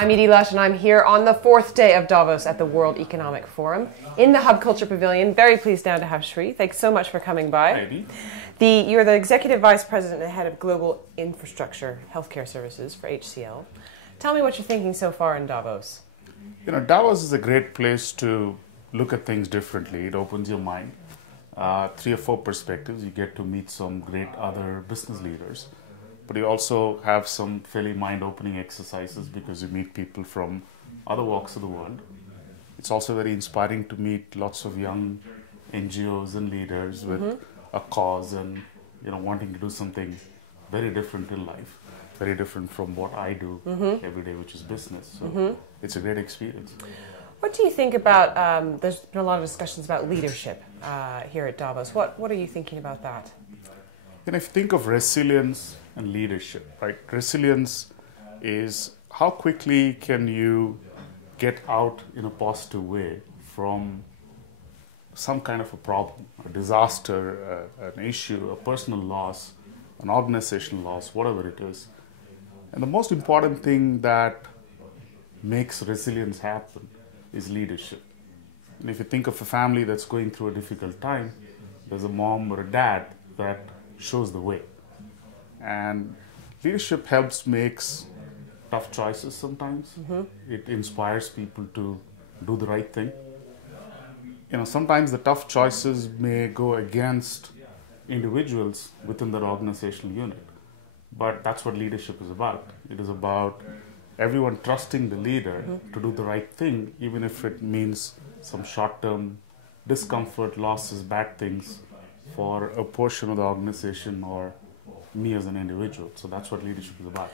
I'm Edie Lush, and I'm here on the fourth day of Davos at the World Economic Forum in the Hub Culture Pavilion. Very pleased now to have Sri. Thanks so much for coming by. Maybe. You're the Executive Vice President and Head of Global Infrastructure Healthcare Services for HCL. Tell me what you're thinking so far in Davos. You know, Davos is a great place to look at things differently. It opens your mind. 3 or 4 perspectives. You get to meet some great other business leaders. But you also have some fairly mind-opening exercises because you meet people from other walks of the world. It's also very inspiring to meet lots of young NGOs and leaders with a cause and, you know, wanting to do something very different in life, very different from what I do every day, which is business. So it's a great experience. What do you think about, there's been a lot of discussions about leadership here at Davos. What are you thinking about that? And if you think of resilience and leadership, right? Resilience is how quickly can you get out in a positive way from some kind of a problem, a disaster, an issue, a personal loss, an organizational loss, whatever it is. And the most important thing that makes resilience happen is leadership. And if you think of a family that's going through a difficult time, there's a mom or a dad that shows the way. And leadership helps makes tough choices sometimes. It inspires people to do the right thing. You know, sometimes the tough choices may go against individuals within their organizational unit. But that's what leadership is about. It is about everyone trusting the leader to do the right thing, even if it means some short-term discomfort, losses, bad things for a portion of the organization or me as an individual. So that's what leadership is about.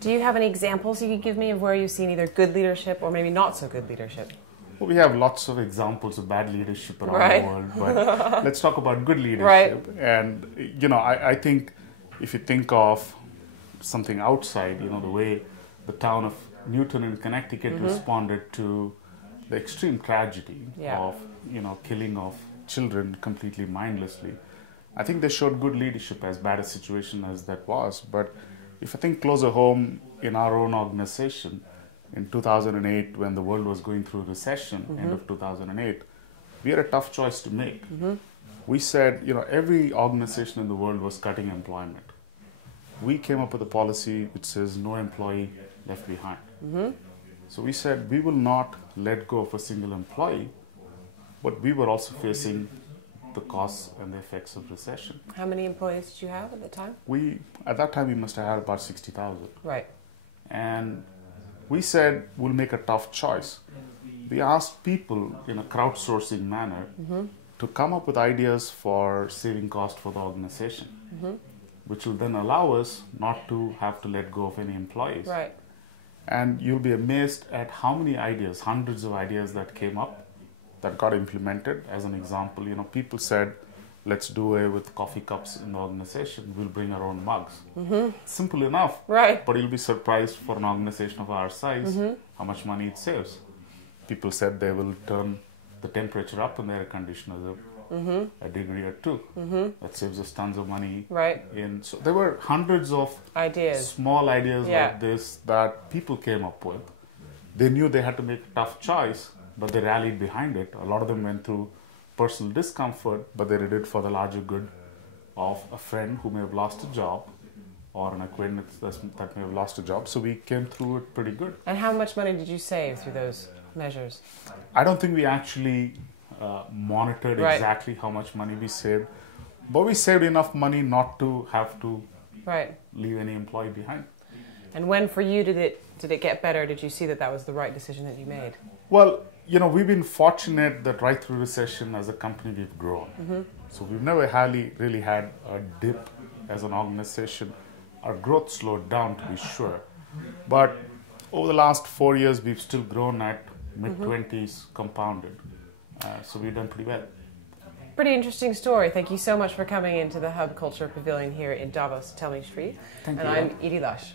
Do you have any examples you could give me of where you've seen either good leadership or maybe not so good leadership? Well, we have lots of examples of bad leadership around the world, but let's talk about good leadership. Right. And, you know, I think if you think of something outside, you know, the way the town of Newton in Connecticut responded to the extreme tragedy of, you know, killing of children completely mindlessly. I think they showed good leadership, as bad a situation as that was. But if I think closer home in our own organization, in 2008, when the world was going through recession, end of 2008, we had a tough choice to make. We said, you know, every organization in the world was cutting employment. We came up with a policy which says no employee left behind. So we said we will not let go of a single employee, but we were also facing the costs and the effects of recession. How many employees did you have at the time? At that time, we must have had about 60,000. Right. And we said we'll make a tough choice. We asked people in a crowdsourcing manner to come up with ideas for saving cost for the organization, which will then allow us not to have to let go of any employees. Right. And you'll be amazed at how many ideas, hundreds of ideas that came up that got implemented. As an example, you know, people said, let's do away with coffee cups in the organization. We'll bring our own mugs. Simple enough. Right. But you'll be surprised for an organization of our size, how much money it saves. People said they will turn the temperature up in the air conditioner a degree or 2. That saves us tons of money. Right. So there were hundreds of small ideas like this that people came up with. They knew they had to make a tough choice, but they rallied behind it. A lot of them went through personal discomfort, but they did it for the larger good of a friend who may have lost a job or an acquaintance that may have lost a job. So we came through it pretty good. And how much money did you save through those measures? I don't think we actually monitored exactly how much money we saved, but we saved enough money not to have to leave any employee behind. And when for you did it get better? Did you see that that was the right decision that you made? Well, you know, we've been fortunate that right through recession as a company we've grown. So we've never really had a dip as an organization. Our growth slowed down, to be sure. But over the last 4 years, we've still grown at mid-20s compounded. So we've done pretty well. Pretty interesting story. Thank you so much for coming into the Hub Culture Pavilion here in Davos. Tell me, Sri. Thank you. And I'm Edie Lush.